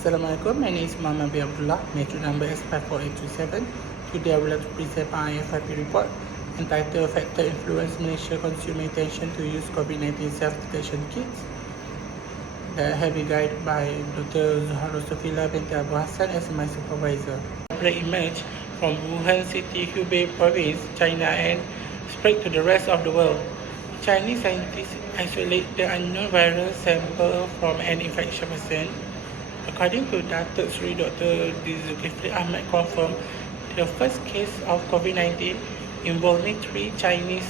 Assalamualaikum, my name is Muhammad Abdullah, metro number is 54827. Today I would like to present my FIP report entitled Factor Influence Malaysia Consumer Intention to Use COVID-19 Self-Detection Kits. That have been guided by Dr. Zuhara Sofila binti Abu Hassan as my supervisor. The emerged from Wuhan City, Hubei Province, China and spread to the rest of the world. Chinese scientists isolate the unknown virus sample from an infected person. According to Datuk Sri Dr. Zulkifli Ahmad confirmed the first case of COVID-19 involving 3 Chinese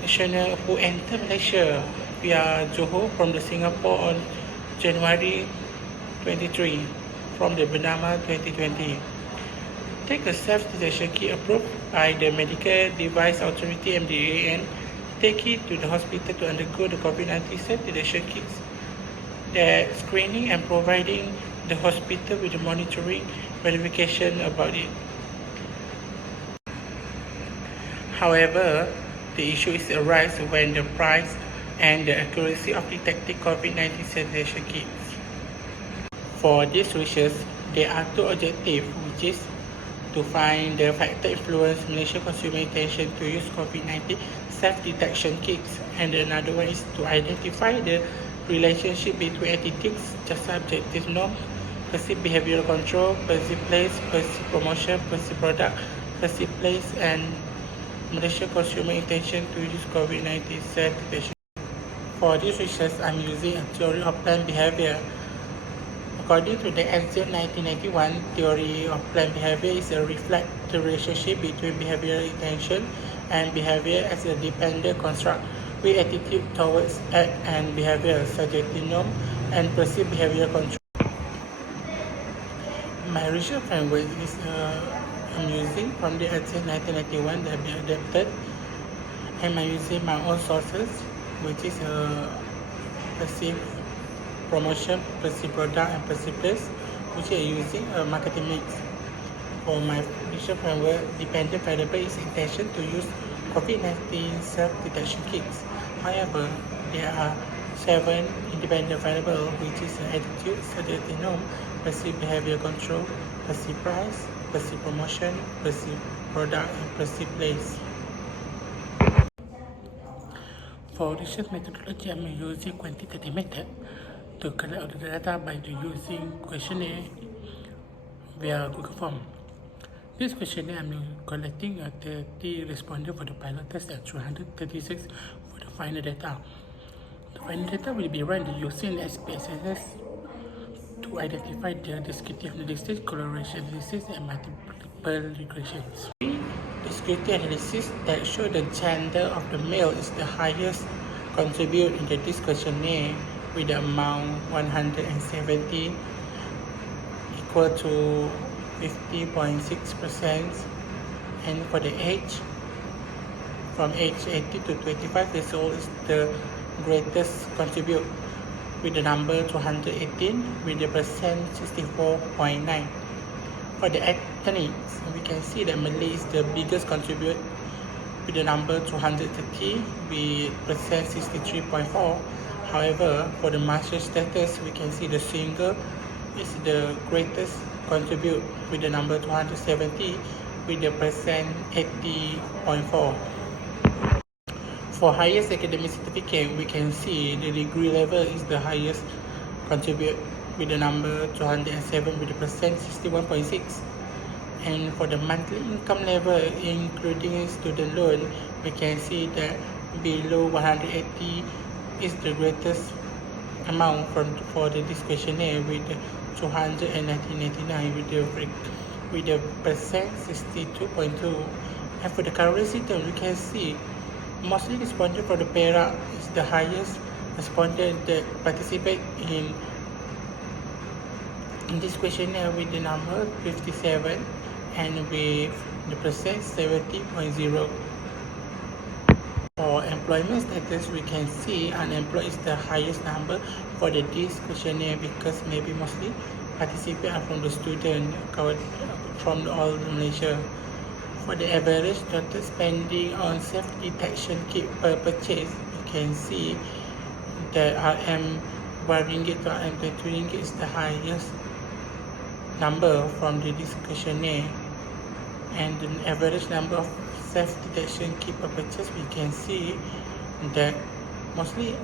nationals who entered Malaysia via Johor from the Singapore on January 23 from the Bernama 2020. Take a self-detection kit approved by the Medical Device Authority MDA and take it to the hospital to undergo the COVID-19 self-detection kits. The screening and providing the hospital with the monitoring verification about it. However, the issue is arises when the price and the accuracy of detecting COVID-19 self-detection kits. For these research, there are 2 objectives, which is to find the factor influence Malaysia consumer intention to use COVID-19 self-detection kits, and another one is to identify the relationship between attitudes, just subjective norms, perceived behavioral control, perceived place, perceived promotion, perceived product, perceived place, and Malaysia consumer intention to use COVID-19 self-detection. For this research, I'm using a theory of planned behavior. According to the SZ 1991, theory of planned behavior is a reflect the relationship between behavioral intention and behavior as a dependent construct with attitude towards act and behavior, subjective norm, and perceived behavioral control. My research framework is I'm using from the SZ 1991 that have been adapted, and I'm using my own sources, which is perceived promotion, perceived product, and perceived place, which are using a marketing mix. For my research framework, dependent variable is intention to use COVID-19 self-detection kits. However, there are 7 independent variables, which is attitude, subjective norm, perceived behavior control, perceived price, perceived promotion, perceived product, and perceived place. For research methodology, I'm using quantitative method to collect all the data by using questionnaire via Google Form. This questionnaire I'm collecting 30 respondents for the pilot test and 236 for the final data. The final data will be run using SPSS to identify the descriptive analysis, correlation analysis, and multiple regressions. Descriptive analysis that show the gender of the male is the highest contribute in this questionnaire with the amount 170 equal to 50.6%, and for the age from age 80 to 25 years old is the greatest contribute with the number 218 with the percent 64.9. For the ethnics, we can see that Malay is the biggest contribute with the number 230 with percent 63.4. However, for the master status, we can see the single is the greatest contribute with the number 270 with the percent 80.4. For highest academic certificate, we can see the degree level is the highest contribute with the number 207 with the percent 61.6. And for the monthly income level, including student loan, we can see that below 180 is the greatest amount for this questionnaire with 299 with the percent 62.2. And for the currency term, we can see mostly respondent for the Perak is the highest respondent that participate in this questionnaire with the number 57 and with the percent 70.0. For employment status, we can see unemployed is the highest number for this questionnaire because maybe mostly participate are from the student from all Malaysia. For the average total spending on self-detection kit per purchase, you can see that RM RM1 to RM22 is the highest number from the questionnaire, and the average number of self-detection kit per purchase, we can see that mostly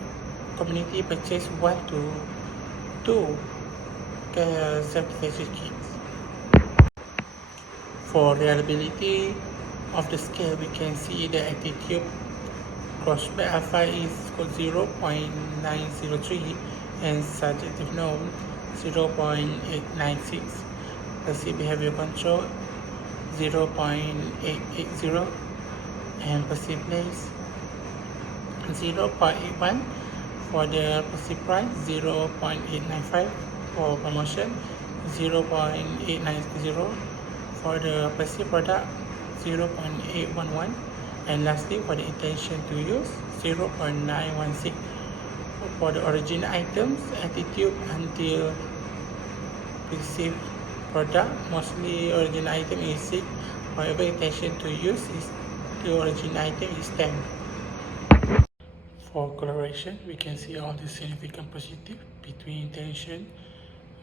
community purchase 1 to 2 self-detection kits. For reliability of the scale, we can see the attitude crossback alpha is 0.903 and subjective norm 0.896. Perceived behavior control 0.880 and perceived place 0.81. For the perceived price 0.895. For promotion 0.890. For the perceived product 0.811. And lastly, for the intention to use 0.916. For the original items, attitude until perceived product, mostly original item is 6. However, intention to use is the original item is 10. For correlation, we can see all the significant positive between intention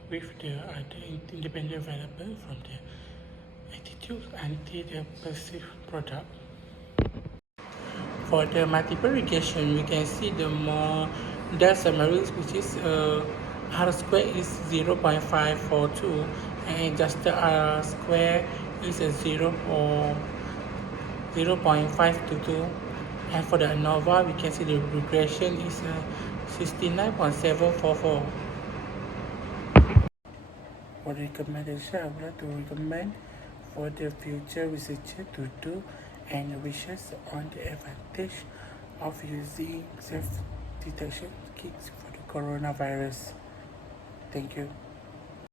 with the other independent variable from the attitude until the perceived product. For the multiple regression, we can see the more the summary, which is R square is 0.542 and adjusted R square is a 0.522. And for the ANOVA, we can see the regression is 69.744. For the recommendation, I would like to recommend for the future researcher to do and research on the advantage of using self-detection kits for the coronavirus. Thank you.